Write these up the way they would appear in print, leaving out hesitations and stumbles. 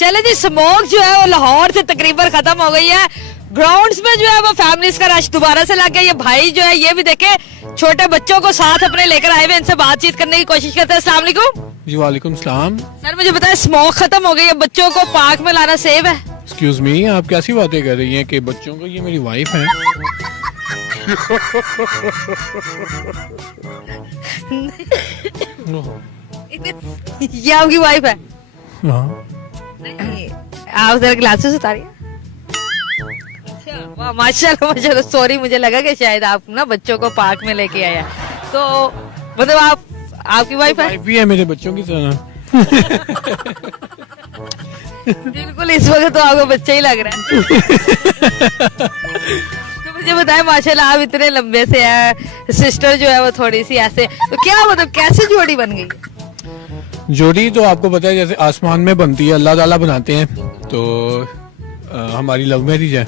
चले जी, स्मोक जो है वो लाहौर से तकरीबन खत्म हो गई है। ग्राउंड्स में जो है वो फैमिलीज का रश दोबारा से लग गया। ये भाई जो है ये भी देखे छोटे बच्चों को साथ अपने लेकर आए हुए, इनसे बातचीत करने की कोशिश करते हैं। अस्सलाम वालेकुम जी वालेकुम सलाम। सर, मुझे बताएं स्मोक खत्म हो गई है, बच्चों को पार्क में लाना सेफ है? एक्सक्यूज मी, आप कैसी बातें कर रही हैं कि बच्चों को? ये मेरी वाइफ है। ये आपकी वाइफ है? हाँ। आप जरा ग्लासेस उतारिए। वाह, माशाल्लाह माशाल्लाह। सॉरी, मुझे लगा कि शायद आप ना बच्चों को पार्क में लेके आया, तो मतलब आपकी वाइफ है? वाइफ भी है मेरे बच्चों की तरह। बिल्कुल, इस वक्त तो आपको बच्चा ही लग रहा है। तो मुझे बताएं, माशाल्लाह आप इतने लंबे से हैं, सिस्टर जो है वो थोड़ी सी ऐसे, तो क्या मतलब कैसे जोड़ी बन गई? जोड़ी तो आपको पता है जैसे आसमान में बनती है, अल्लाह ताला बनाते हैं। तो हमारी लव मैरिज है।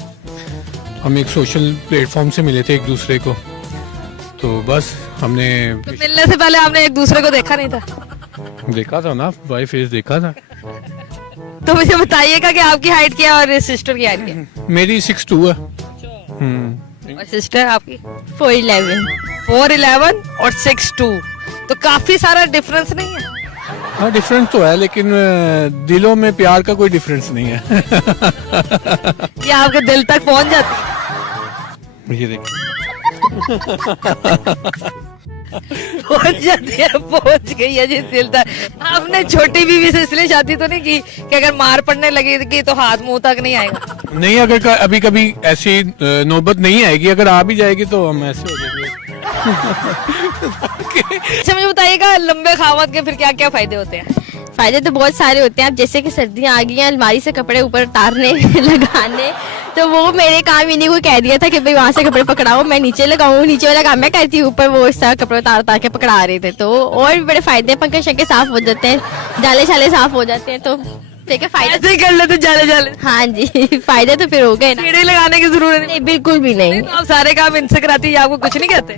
हम एक सोशल प्लेटफॉर्म से मिले थे एक दूसरे को, तो बस हमने तो मिलने से पहले आपने एक दूसरे को देखा नहीं था? देखा था ना, बाई फेस देखा था। तो मुझे बताइएगा कि आपकी हाइट क्या है और सिस्टर की हाइट क्या है? मेरी 6'2" है। और सिस्टर आपकी? 4'11". 4'11" और 6'2", तो काफी सारा डिफरेंस नहीं है? हाँ, डिफरेंस तो है, लेकिन दिलों में प्यार का कोई डिफरेंस नहीं है। ये आपके दिल तक पहुंच जाती है? ये देखिए। पहुंच जाती है, पहुंच गई है जी दिल तक। आपने छोटी बीवी से इसलिए शादी तो नहीं की कि अगर मार पड़ने लगेगी तो हाथ मुंह तक नहीं आएगा? नहीं, अगर अभी कभी ऐसी नौबत नहीं आएगी, अगर आ भी जाएगी तो हम ऐसे हो जाएंगे। अच्छा, मुझे बताइएगा लंबे खावत के फिर क्या क्या फायदे होते हैं? फायदे तो बहुत सारे होते हैं। अब जैसे कि सर्दियां आ गई हैं, अलमारी से कपड़े ऊपर उतारने लगाने, तो वो मेरे काम इन्हीं को कह दिया था कि भाई वहां से कपड़े पकड़ाओ, मैं नीचे लगाऊं। नीचे वाला काम मैं करती हूँ, ऊपर वो इस तरह कपड़े उतार उतार के पकड़ा रहे थे। तो और भी बड़े फायदे, पंखे शंखे साफ हो जाते हैं, जाले छाले साफ हो जाते हैं। तो देखिए फायदे ऐसे ही कर लेते जाले जाले। हाँ जी, फायदे तो फिर हो गए ना। कीड़े लगाने की जरूरत नहीं? नहीं, बिल्कुल भी नहीं। तो आप सारे काम इनसे कराती है, आपको कुछ नहीं कहते?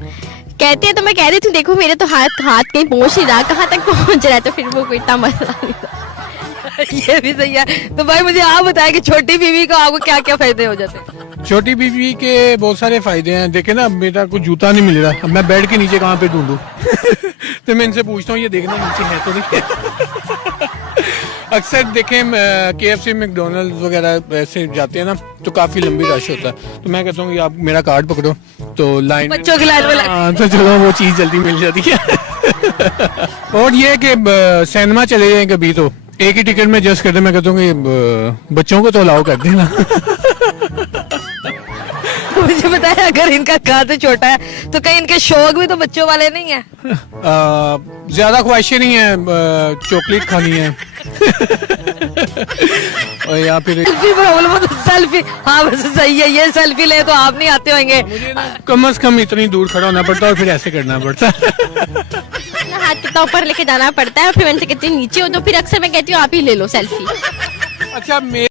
कहते हैं तो मैं कह रही थी, देखो मेरे तो हाथ कहीं पहुंच ही रहा, कहाँ तक पहुंच रहा है, तो फिर वो कोई इतना मसला नहीं था। ये भी सही है। तो भाई मुझे आप बताएं कि छोटी बीवी को आपको क्या क्या फायदे हो जाते हैं? छोटी बीवी के बहुत सारे फायदे हैं। देखे ना, बेटा को जूता नहीं मिल रहा, अब मैं बेड के नीचे कहाँ पे ढूंढूं? तो मैं इनसे पूछता हूँ, ये देखना नीचे है तो नहीं। अक्सर देखें KFC मैकडोनल्ड्स वगैरह ऐसे जाते हैं ना, तो काफी लंबी रश होता है। तो मैं कहता हूँ कि आप मेरा कार्ड पकड़ो, तो लाइन बच्चों की लाइन में लग- तो चलो वो चीज जल्दी मिल जाती है। और ये कि सिनेमा चले जाए कभी, तो एक ही टिकट में एडजस्ट कर दे। मैं कहता हूँ कि बच्चों को तो अलाउ कर देना। मुझे बताया, अगर इनका काद छोटा है तो कहीं इनके शौक भी तो बच्चों वाले नहीं है? ज्यादा ख्वाहिशें नहीं है, चॉकलेट खानी है। और या फिर सेल्फी प्रॉब्लम हो तो सेल्फी, हाँ बस सही है, ये सेल्फी ले तो आप नहीं आते होंगे। मुझे ना कम से कम इतनी दूर खड़ा होना पड़ता है और फिर ऐसे करना पड़ता है। अपना हाथ कितना ऊपर लेके जाना पड़ता है, और फिर मैं उनसे कहती हूँ नीचे हो, तो फिर अक्सर मैं कहती हूँ आप ही ले लो सेल्फी। अच्छा,